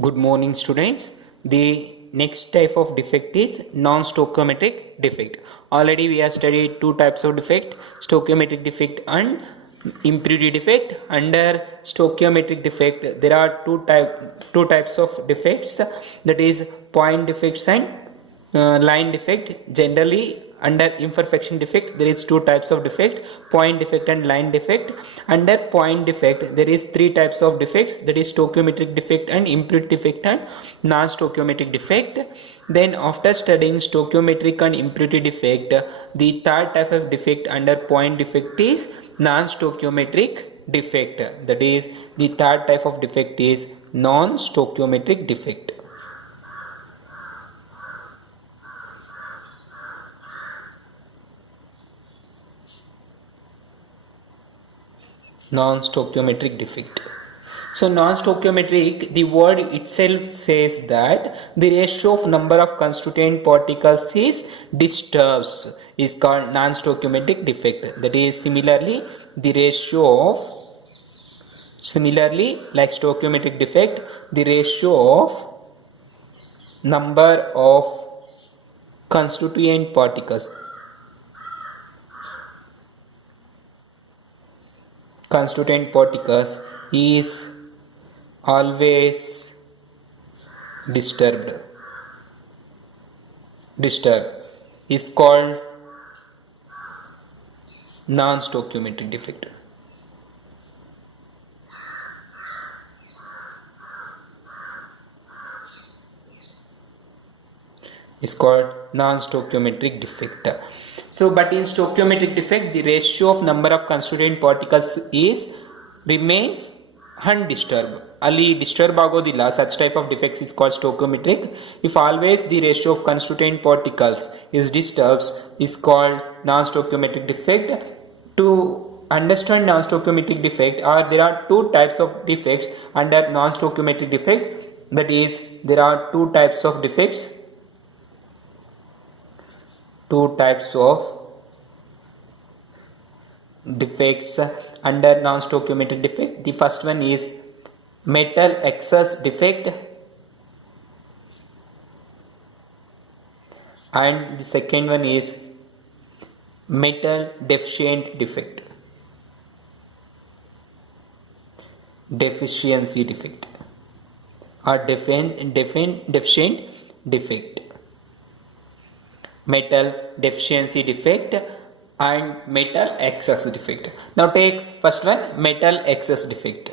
Good morning, students. The next type of defect is non-stoichiometric defect. Already we have studied two types of defect, stoichiometric defect and impurity defect. Under stoichiometric defect there are two types of defects, that is point defects and line defect. Generally under imperfection defect there is two types of defect, point defect and line defect. Under point defect there is three types of defects, that is stoichiometric defect and impurity defect and non-stoichiometric defect. Then after studying stoichiometric and impurity defect, the third type of defect under point defect is non-stoichiometric defect. That is the third type of defect is non-stoichiometric defect. Non-stoichiometric defect. So non-stoichiometric, the word itself says that the ratio of number of constituent particles is disturbs is called non-stoichiometric defect. That is similarly like stoichiometric defect, the ratio of number of constituent particles is always disturbed is called non-stoichiometric defect. Is called non-stoichiometric defect. So but in stoichiometric defect the ratio of number of constituent particles remains undisturbed. Ali disturb ಆಗೋದಿಲ್ಲ. Such type of defects is called stoichiometric. If always the ratio of constituent particles is disturbs is called non-stoichiometric defect. To understand non-stoichiometric defect, there are two types of defects under non-stoichiometric defect. That is there are two types of defects under non-stoichiometric defect. The first one is metal excess defect and the second one is metal deficient defect, deficiency defect or deficient defect. Metal deficiency defect and metal excess defect. Now take first one, metal excess defect.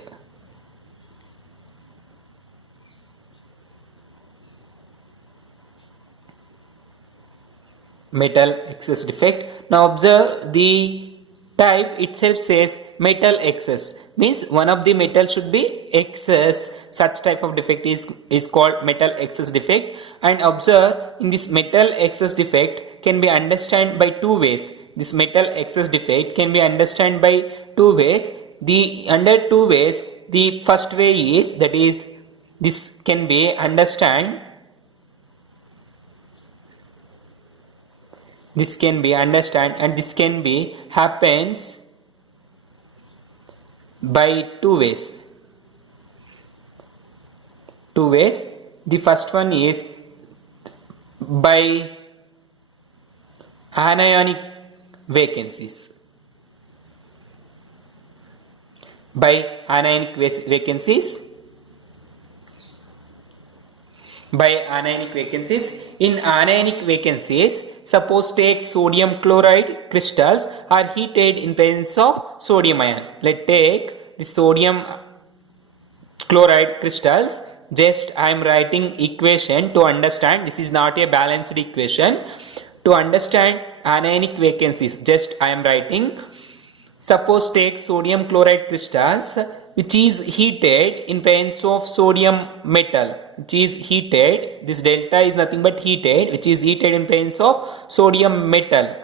Metal excess defect. Now observe the type itself says metal excess, means one of the metal should be excess. Such type of defect is called metal excess defect. And observe in this metal excess defect can be understood by two ways. This metal excess defect can be understood by two ways. Under two ways, the first way is, that is this can be understood and this can be happens by two ways. The first one is by anionic vacancies. In anionic vacancies, suppose take sodium chloride crystals are heated in presence of sodium ion. Let's take the sodium chloride crystals. Just I am writing equation to understand. This is not a balanced equation. To understand anionic vacancies, just I am writing. Suppose take sodium chloride crystals which is heated in presence of sodium metal, which is heated. This delta is nothing but heated, which is heated in presence of sodium metal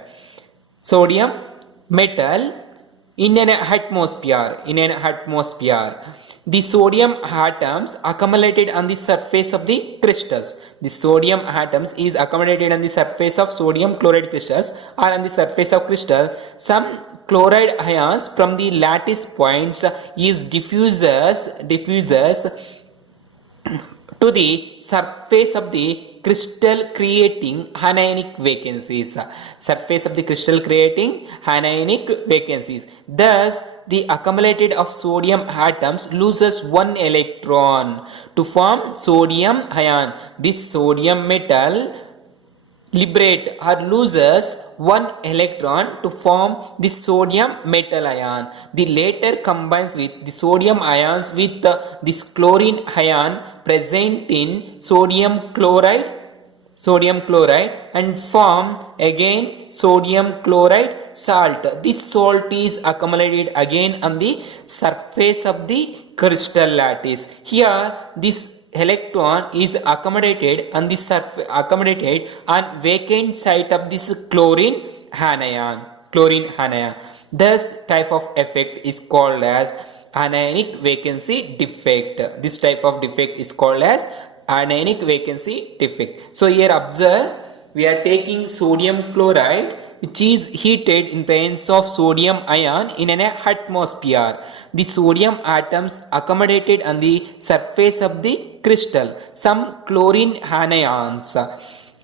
in an atmosphere. The sodium atoms accumulated on the surface of the crystals. The sodium atoms is accumulated on the surface of sodium chloride crystals or on the surface of crystal. Some chloride ions from the lattice points is diffusers to the surface of the crystal creating anionic vacancies. Surface of the crystal creating anionic vacancies. Thus, the accumulated of sodium atoms loses one electron to form sodium ion. This sodium metal liberate or loses one electron to form the sodium metal ion. The latter combines with the sodium ions with this chlorine ion present in sodium chloride and form again sodium chloride salt. This salt is accumulated again on the surface of the crystal lattice. Here this electron is accommodated on the accommodated on vacant site of this chlorine anion. This type of effect is called as anionic vacancy defect. This type of defect is called as anionic vacancy defect. So here observe, we are taking sodium chloride which is heated in presence of sodium ion in an atmosphere. The sodium atoms accommodated on the surface of the crystal. Some chlorine anions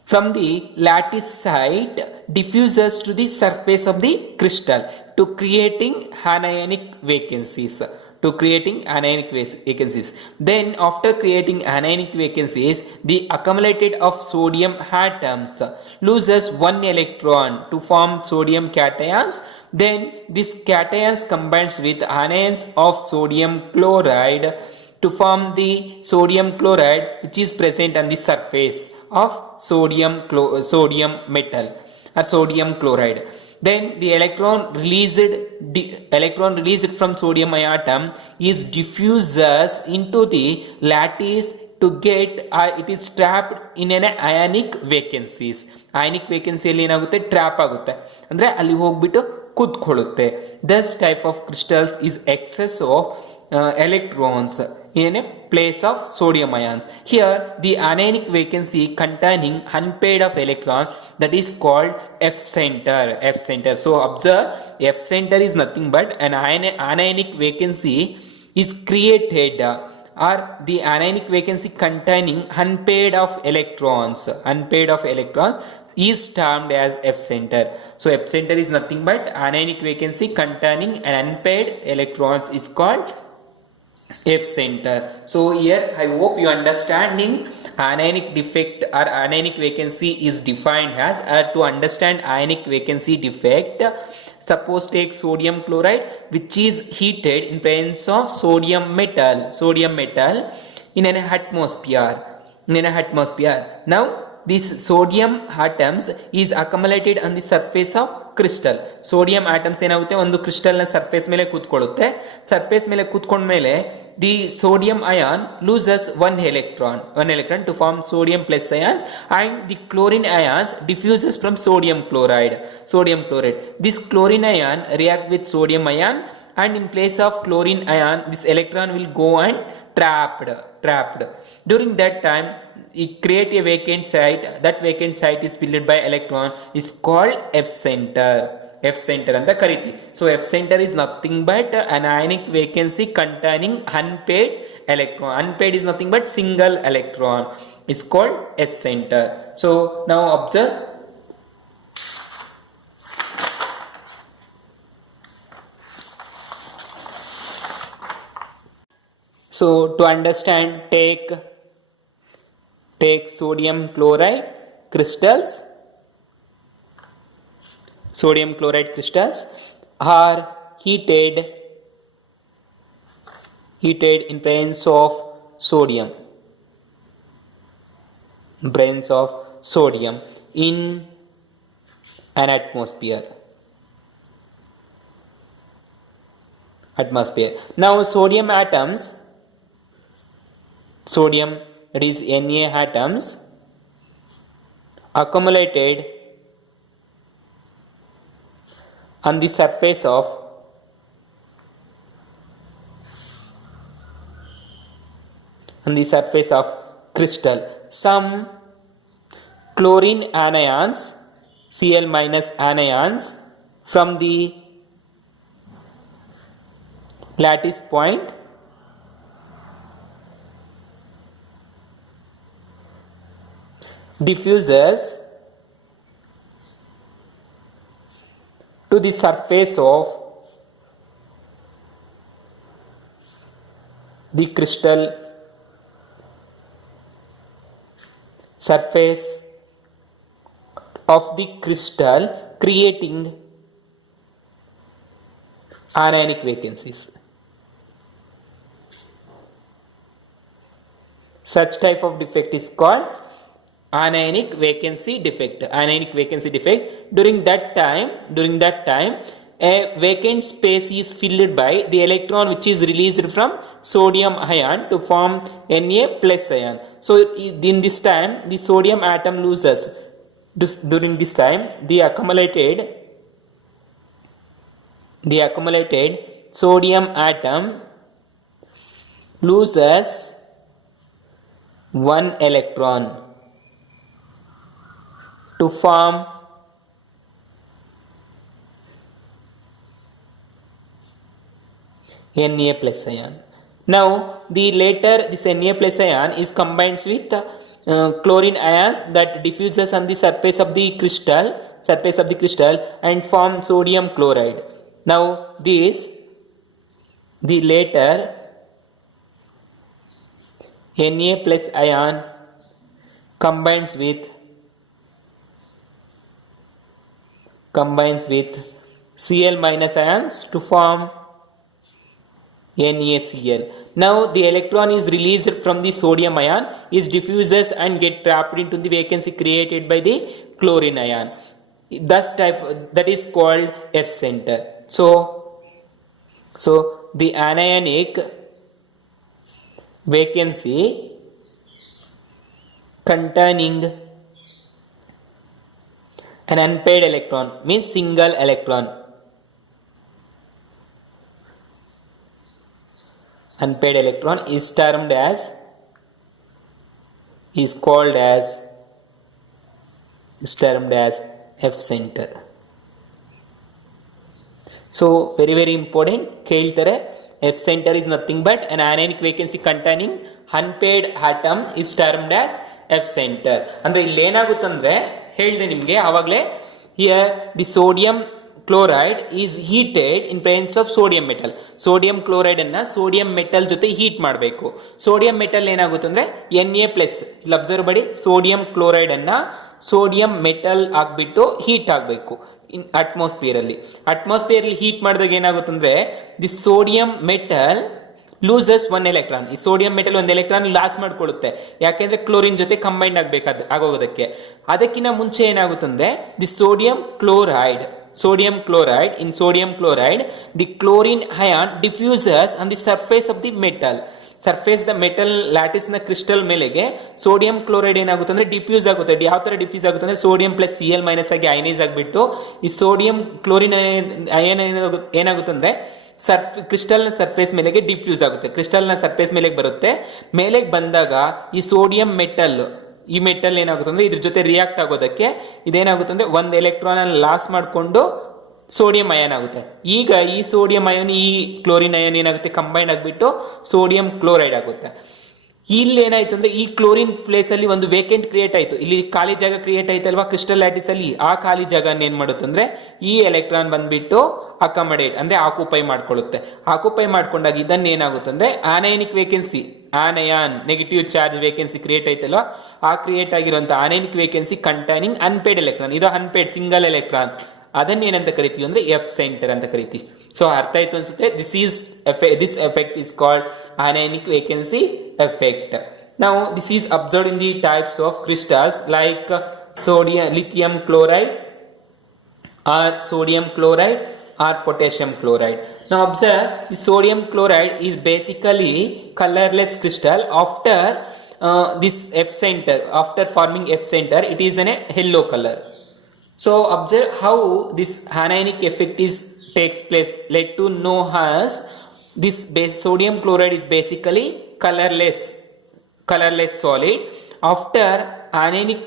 from the lattice site diffuses to the surface of the crystal to creating anionic vacancies. Then after creating anionic vacancies, the accumulated of sodium atoms loses one electron to form sodium cations. Then this cations combines with anions of sodium chloride to form the sodium chloride which is present on the surface of sodium metal or sodium chloride. Then the electron released from sodium atom is diffuses into the lattice to get it is trapped in an ionic vacancies. Ionic vacancy ಅಲ್ಲಿ ಏನಾಗುತ್ತೆ, trap ಆಗುತ್ತೆ, ಅಂದ್ರೆ ಅಲ್ಲಿ ಹೋಗ್ಬಿಟ್ಟು ಕೂತ್ಕೊಳ್ಳುತ್ತೆ. This type of crystals is excess of electrons in a place of sodium ions. Here the anionic vacancy containing unpaired of electrons, that is called F center. So observe, F center is nothing but an anionic vacancy is created or the anionic vacancy containing unpaired of electrons is termed as F center. So F center is nothing but anionic vacancy containing an unpaired electrons is called F center. So here I hope you understanding anionic defect or anionic vacancy is defined as to understand ionic vacancy defect. Suppose take sodium chloride which is heated in presence of sodium metal in an atmosphere. Now these sodium atoms is accumulated on the surface of crystal. Sodium atoms ಏನಾಗುತ್ತೆ, ಒಂದು crystal ನ surface ಮೇಲೆ ಕೂತ್ಕೊಳ್ಳುತ್ತೆ. Surface ಮೇಲೆ ಕೂತ್ಕೊಂಡ್ಮೇಲೆ the sodium ion loses one electron to form sodium plus ions, and the chlorine ions diffuses from sodium chloride. This chlorine ion react with sodium ion, and in place of chlorine ion this electron will go and trapped. During that time it create a vacant site. That vacant site is filled by electron is called F center ಅಂತ ಕರಿತೀವಿ. So F center is nothing but an ionic vacancy containing unpaired electron. Unpaired is nothing but single electron. It's called F center. So now observe. So to understand, take sodium chloride crystals. Sodium chloride crystals are heated in presence of sodium in an atmosphere. Now sodium atoms, that is Na atoms, accumulated on the surface of crystal. Some chlorine anions, Cl minus anions, from the lattice point diffuses to the surface of the crystal creating anionic vacancies. Such type of defect is called anionic vacancy defect. Anionic vacancy defect. During that time a vacant space is filled by the electron which is released from sodium ion to form Na plus ion. So in this time the sodium atom loses. During this time the accumulated sodium atom loses one electron to form Na plus ion. Now this Na plus ion is combined with chlorine ions that diffuses on the surface of the crystal and form sodium chloride. Now the later Na plus ion combines with Cl minus ions to form NaCl. Now the electron is released from the sodium ion, is diffuses and get trapped into the vacancy created by the chlorine ion. That is called F center. So the anionic vacancy containing an unpaired electron means single electron. Unpaired electron is called as F center. So very important. ಕೇಳ್ತಾರೆ F center is nothing but an anionic vacancy containing unpaired atom is termed as F center. ಅಂದ್ರೆ ಇಲ್ಲಿ ಏನಾಗುತ್ತಂದ್ರೆ ಹೇಳಿದೆ ನಿಮಗೆ ಆವಾಗಲೇ, here the sodium chloride is heated in presence of sodium metal. sodium chloride ಅನ್ನ sodium metal ಜೊತೆ heat ಮಾಡಬೇಕು. sodium metal ಏನಾಗುತ್ತೆ ಅಂದ್ರೆ Na ಪ್ಲಸ್. ಇಲ್ಲಿ ಅಬ್ಸರ್ವ್ ಮಾಡಿ, sodium chloride ಅನ್ನ sodium metal ಆಗ್ಬಿಟ್ಟು ಹೀಟ್ ಆಗಬೇಕು ಇನ್ ಅಟ್ಮಾಸ್ಫಿಯರ್ ಅಲ್ಲಿ ಹೀಟ್ ಮಾಡಿದಾಗ ಏನಾಗುತ್ತೆ ಅಂದ್ರೆ the sodium metal loses one electron. ಈ ಸೋಡಿಯಂ ಮೆಟಲ್ ಒಂದು ಎಲೆಕ್ಟ್ರಾನ್ ಲಾಸ್ ಮಾಡ್ಕೊಳ್ಳುತ್ತೆ, ಯಾಕೆಂದ್ರೆ ಕ್ಲೋರಿನ್ ಜೊತೆ ಕಂಬೈಂಡ್ ಆಗೋದಕ್ಕೆ. ಅದಕ್ಕಿಂತ ಮುಂಚೆ ಏನಾಗುತ್ತೆ ಅಂದ್ರೆ the sodium chloride, in sodium chloride the chlorine ion diffuses on the surface of the metal. the metal lattice ನ ಕ್ರಿಸ್ಟಲ್ ಮೇಲೆಗೆ ಸೋಡಿಯಂ ಕ್ಲೋರೈಡ್ ಏನಾಗುತ್ತೆ ಅಂದ್ರೆ ಡಿಫ್ಯೂಸ್ ಆಗುತ್ತೆ. ಯಾವ ತರ ಡಿಫ್ಯೂಸ್ ಆಗುತ್ತೆ ಅಂದ್ರೆ ಸೋಡಿಯಂ ಪ್ಲಸ್ Cl ಮೈನಸ್ ಆಗಿ ಅಯನೈಸ್ ಆಗಿಬಿಟ್ಟು ಈ ಸೋಡಿಯಂ ಕ್ಲೋರಿನ್ ಅಯನ್ ಏನಾಗುತ್ತೆ ಅಂದ್ರೆ ಕ್ರಿಸ್ಟಲ್ ನ ಸರ್ಫೇಸ್ ಮೇಲೆಗೆ ಡಿಫ್ಯೂಸ್ ಆಗುತ್ತೆ. ಕ್ರಿಸ್ಟಲ್ ನ ಸರ್ಫೇಸ್ ಮೇಲೆಗೆ ಬರುತ್ತೆ. ಮೇಲೆಗೆ ಬಂದಾಗ ಈ ಸೋಡಿಯಂ ಮೆಟಲ್, ಈ ಮೆಟಲ್ ಏನಾಗುತ್ತೆ ಅಂದ್ರೆ ಇದ್ರ ಜೊತೆ ರಿಯಾಕ್ಟ್ ಆಗೋದಕ್ಕೆ ಇದೇನಾಗುತ್ತೆ ಅಂದ್ರೆ ಒಂದು ಎಲೆಕ್ಟ್ರಾನ್ ಅನ್ನು ಲಾಸ್ ಮಾಡಿಕೊಂಡು ಸೋಡಿಯಂ ಅಯಾನ್ ಆಗುತ್ತೆ. ಈಗ ಈ ಸೋಡಿಯಂ ಅಯಾನ್ ಈ ಕ್ಲೋರಿನ್ ಅಯಾನ್ ಏನಾಗುತ್ತೆ ಕಂಬೈಂಡ್ ಆಗಿಬಿಟ್ಟು ಸೋಡಿಯಂ ಕ್ಲೋರೈಡ್ ಆಗುತ್ತೆ. ಇಲ್ಲಿ ಏನಾಯ್ತು ಅಂದ್ರೆ ಈ ಕ್ಲೋರಿನ್ ಪ್ಲೇಸ್ ಅಲ್ಲಿ ಒಂದು ವೇಕೆಂಟ್ ಕ್ರಿಯೇಟ್ ಆಯ್ತು. ಇಲ್ಲಿ ಖಾಲಿ ಜಾಗ ಕ್ರಿಯೇಟ್ ಆಯ್ತಲ್ವಾ ಕ್ರಿಸ್ಟಲ್ ಲ್ಯಾಟಿಸ್ ಅಲ್ಲಿ, ಆ ಖಾಲಿ ಜಾಗ ಏನ್ ಮಾಡುತ್ತೆ ಅಂದ್ರೆ ಈ ಎಲೆಕ್ಟ್ರಾನ್ ಬಂದ್ಬಿಟ್ಟು ಅಕಾಮಡೇಟ್ ಅಂದ್ರೆ ಆಕ್ಯುಪೈ ಮಾಡ್ಕೊಳ್ಳುತ್ತೆ. ಆಕ್ಯುಪೈ ಮಾಡ್ಕೊಂಡಾಗ ಇದನ್ನ ಏನಾಗುತ್ತೆ ಅಂದ್ರೆ anionic vacancy, anion negative charge vacancy create ಆಯ್ತಲ್ವಾ, ಆ ಕ್ರಿಯೇಟ್ ಆಗಿರುವಂತ anionic vacancy containing unpaid electron, ಇದು ಅನ್ಪೇಡ್ ಸಿಂಗಲ್ ಎಲೆಕ್ಟ್ರಾನ್, ಅದನ್ನ ಏನಂತ ಕರಿತೀವಿ ಅಂದ್ರೆ ಎಫ್ ಸೆಂಟರ್ ಅಂತ ಕರಿತೀವಿ. ಸೊ ಅರ್ಥ ಆಯ್ತು ಅನ್ಸುತ್ತೆ. This effect is called anionic vacancy effect. Now this is observed in the types of crystals like lithium chloride or sodium chloride or potassium chloride. Now observe, the sodium chloride is basically colorless crystal. After this F center, after forming F center, it is in a yellow color. So observe how this anionic effect takes place. Let to know as this sodium chloride is basically colorless solid. After anionic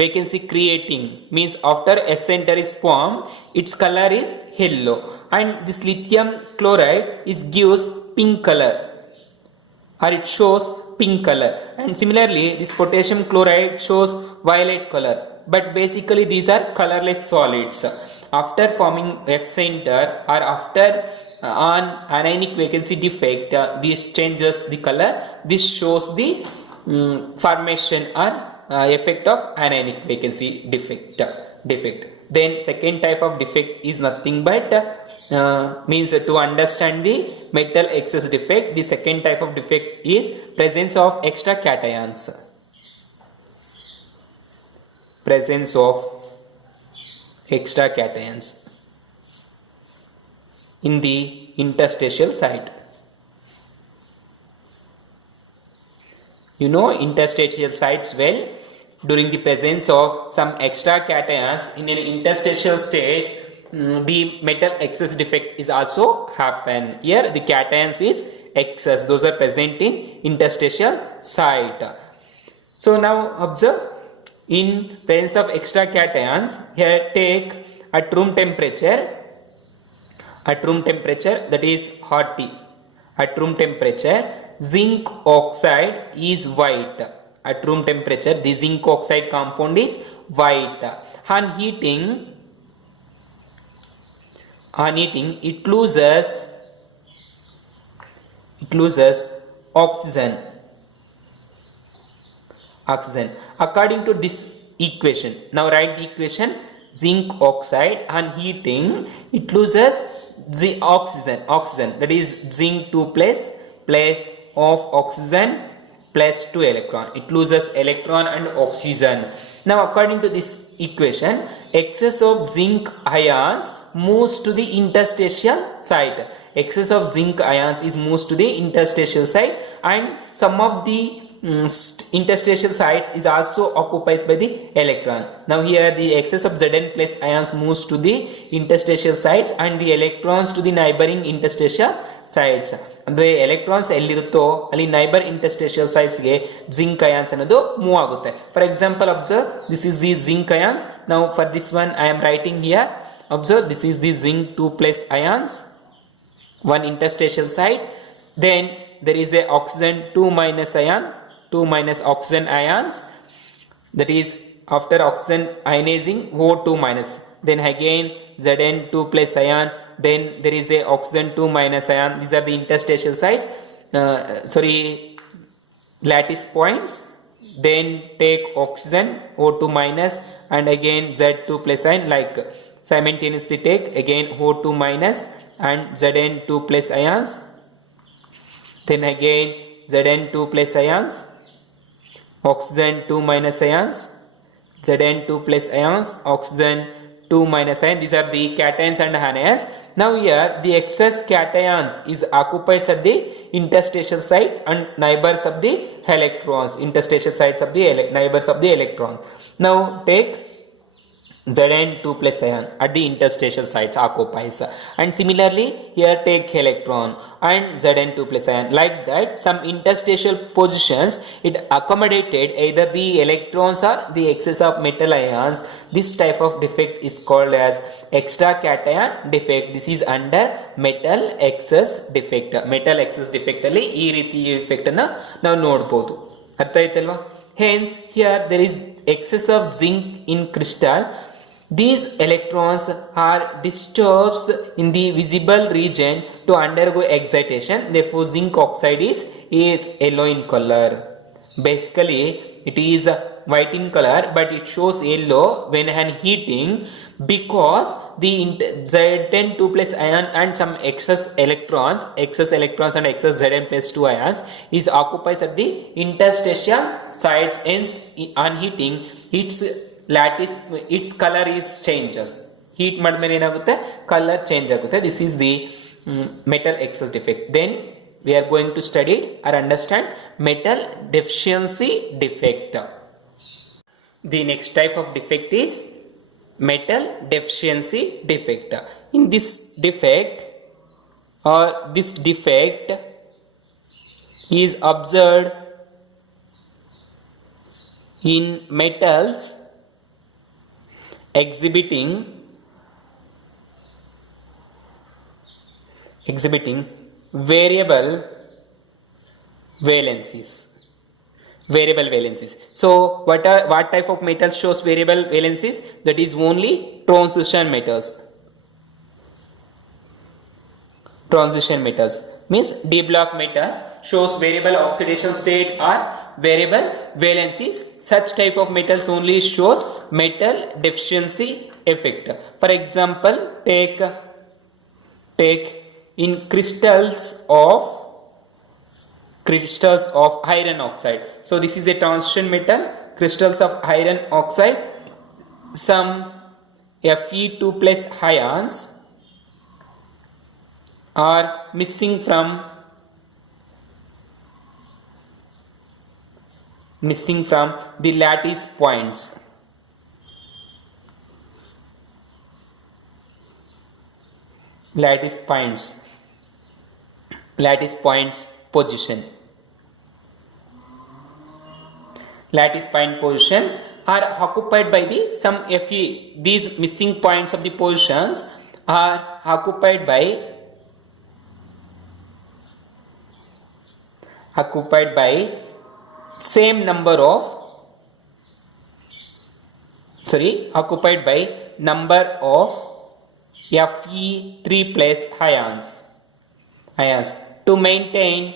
vacancy creating, means after F center is formed, its color is yellow, and this lithium chloride gives pink color, or it shows pink color, and similarly this potassium chloride shows violet color. But basically these are colorless solids. After forming F center or after on anionic vacancy defect, this changes the color. This shows the formation or effect of anionic vacancy defect. Then second type of defect is nothing but means to understand the metal excess defect. The second type of defect is presence of extra cations. Presence of extra cations in the interstitial site. You know interstitial sites well. During the presence of some extra cations in an interstitial state, the metal excess defect is also happen. Here the cations is excess, those are present in interstitial site. So now observe, in presence of extra cations, here take at room temperature, that is hot tea. At room temperature, zinc oxide is white. At room temperature, the zinc oxide compound is white. On heating, it loses oxygen. According to this equation, now write the equation. Zinc oxide on heating, it loses the oxygen, that is zinc 2 plus of oxygen plus 2 electron. It loses electron and oxygen. Now according to this equation, excess of zinc ions moves to the interstitial site. Excess of zinc ions is moves to the interstitial site, and some of the interstitial sites is also occupied by the electron. Now here the excess of Zn plus ions moves to the interstitial sites and the electrons to the neighboring interstitial sites. ಅಂದ್ರೆ electrons ಎಲ್ಲಿರುತ್ತೋ ಅಲ್ಲಿ neighbour interstitial ಸೈಟ್ಸ್ಗೆ zinc ions ಅನ್ನೋದು move ಆಗುತ್ತೆ. For example observe, this is the zinc ions. ನಾವು for this one I am writing here. Observe, this is the zinc 2 plus ions, one interstitial site. Then there is a oxygen 2 minus ion, 2 minus oxygen ions, that is after oxygen ionizing O2 minus. Then again Zn 2 plus ion. Then there is a oxygen 2 minus ion. These are the interstitial sites, lattice points. Then take oxygen O2 minus and again Z2 plus ion, like simultaneously take again O2 minus and Zn 2 plus ions. Then again Zn 2 plus ions, oxygen 2 minus ions, Zn 2 plus ions, oxygen 2 minus ion. These are the cations and anions. Now here the excess cations is occupied at the interstitial site and neighbors of the electrons, interstitial sites of the neighbors of the electron. Now take Zn 2 plus ion at the interstitial sites occupies, and similarly here take electron and Zn 2 plus ion. Like that, some interstitial positions it accommodated either the electrons or the excess of metal ions. This type of defect is called as extra cation defect. This is under metal excess defect. Metal excess defect ಅಲ್ಲಿ ಈ ರೀತಿ effect ಅನ್ನು ನಾವು ನೋಡಬಹುದು. ಅರ್ಥ ಆಯ್ತಲ್ವಾ? Hence here there is excess of zinc in crystal. These electrons are disturbed in the visible region to undergo excitation. Therefore zinc oxide is yellow in color. Basically it is white in color, but it shows yellow when heating, because the Zn 2 plus ion and some excess electrons and excess Zn plus 2 ions is occupies at the interstitial sites. Hence on heating lattice, its color is changes. Heat madmele enagutte, color change agutte. This is the metal excess defect. Then we are going to study or understand metal deficiency defect. The next type of defect is metal deficiency defect. In this defect is observed in metals exhibiting variable valencies. variable valencies. So what type of metal shows variable valencies? That is only transition metals. Transition metals means d block metals shows variable oxidation state or variable valencies. Such type of metals only shows metal deficiency effect. For example, take in crystals of iron oxide. So this is a transition metal, crystals of iron oxide. Some Fe2 plus ions are missing from the lattice points. Lattice points position. Lattice point positions are occupied by some Fe. These missing points of the positions are occupied by same number of Fe3 plus ions to maintain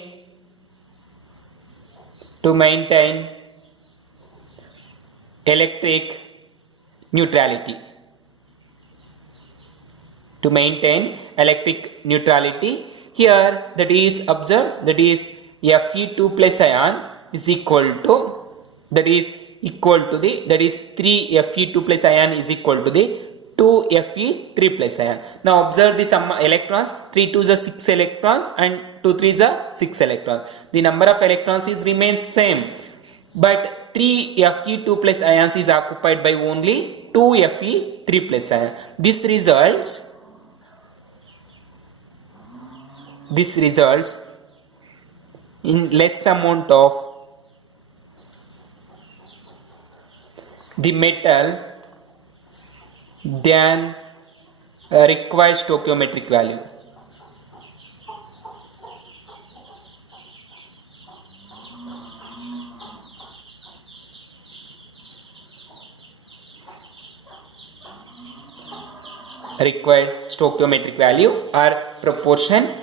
electric neutrality. Here, that is observed, that is Fe2 plus ion is equal to 3 Fe2 plus ion is equal to the 2 Fe3 plus ion. Now observe the sum electrons. 3 2s are 6 electrons and 2 3s are 6 electrons. The number of electrons remains same, but 3 Fe2 plus ions is occupied by only 2 Fe3 plus ion. This results in less amount of the metal than required stoichiometric value. Required stoichiometric value or proportion.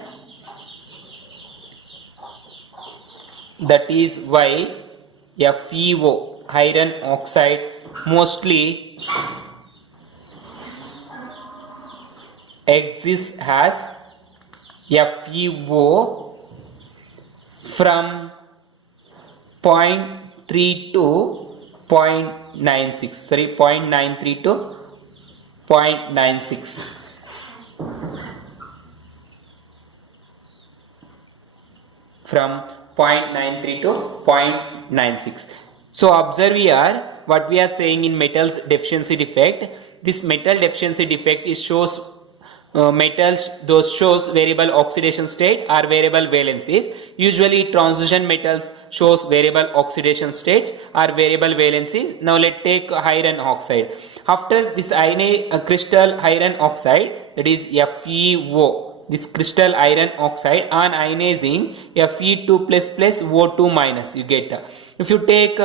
That is why FeO, iron oxide, mostly exists as FeO from 0.3 to 0.96. 0.93 to 0.96. From 0.93 to 0.96. So observe here what we are saying in metals deficiency defect. This metal deficiency defect shows metals those shows variable oxidation state or variable valencies. Usually transition metals shows variable oxidation states or variable valencies. Now let's take iron oxide. After this crystal iron oxide, that is FeO, this crystal iron oxide, on ionizing Fe2 plus plus O2 minus, you get. If you take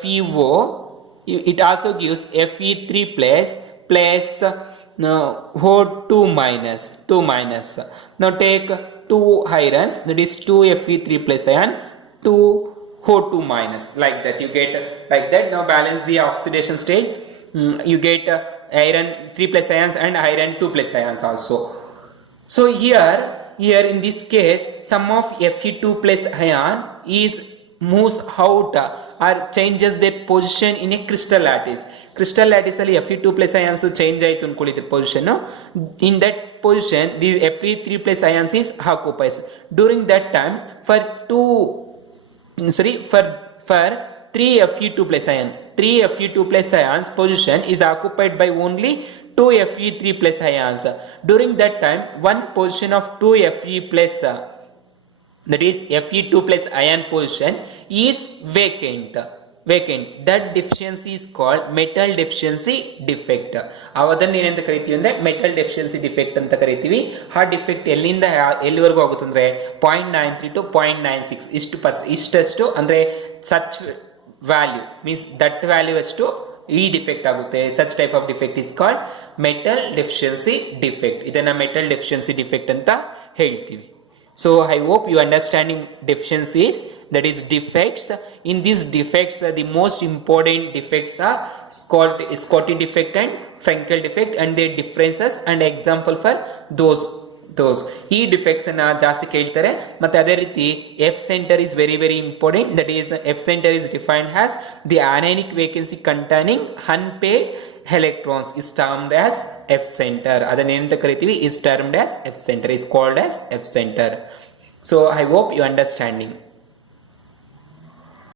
FeO, it also gives Fe3 plus plus O2 minus, 2 minus. Now take 2 irons, that is 2 Fe3 plus ion, 2 O2 minus, like that you get like that. Now balance the oxidation state. You get iron 3 plus ions and iron 2 plus ions also. So here in this case, sum of Fe2 plus ion is moves out or changes their position in a crystal lattice. Crystal lattice ಅಲ್ಲಿ Fe2 plus ions change ಆಯಿತು ಅನ್ಕೊಳ್ಳಿ position. In that position, the Fe3 plus ions is occupies. During that time, for 3 Fe2 plus ion, 3 Fe2 plus ions position is occupied by only 2 Fe3 plus ions. During that time, one position of 2 Fe plus that is Fe2 plus ion position is vacant. That deficiency is called metal deficiency defect. ಅವದನ್ನ ಏನಂತ ಕರಿತೀವಿ ಅಂದ್ರೆ metal deficiency defect ಅಂತ ಕರಿತೀವಿ. ಆ defect ಎಲ್ಲಿಂದ ಎಲ್ಲಿವರೆಗೂ ಆಗುತ್ತೆ ಅಂದ್ರೆ 0.93 to 0.96 ಇಷ್ಟಷ್ಟು ಅಂದ್ರೆ such value means that value as to ಈ ಡಿಫೆಕ್ಟ್ ಆಗುತ್ತೆ. Such type of defect is called metal deficiency defect. ಇದನ್ನ ಮೆಟಲ್ ಡೆಫಿಷಿಯನ್ಸಿ ಡಿಫೆಕ್ಟ್ ಅಂತ ಹೇಳ್ತೀವಿ. So I hope you understanding deficiencies, that is defects. In these defects, the most important defects are Scotty defect and Frankel defect and their differences and example for those. ಈ defects ಅನ್ನ ಜಾಸ್ತಿ ಕೇಳ್ತಾರೆ. ಮತ್ತೆ ಅದೇ ರೀತಿ F centre is very important. That is F centre is defined as the anionic vacancy containing unpaired electrons is termed as F center. ಅದನ್ನೇನಂತ ಕರಿತೀವಿ is termed as F center, is called as F center. So I hope you understanding.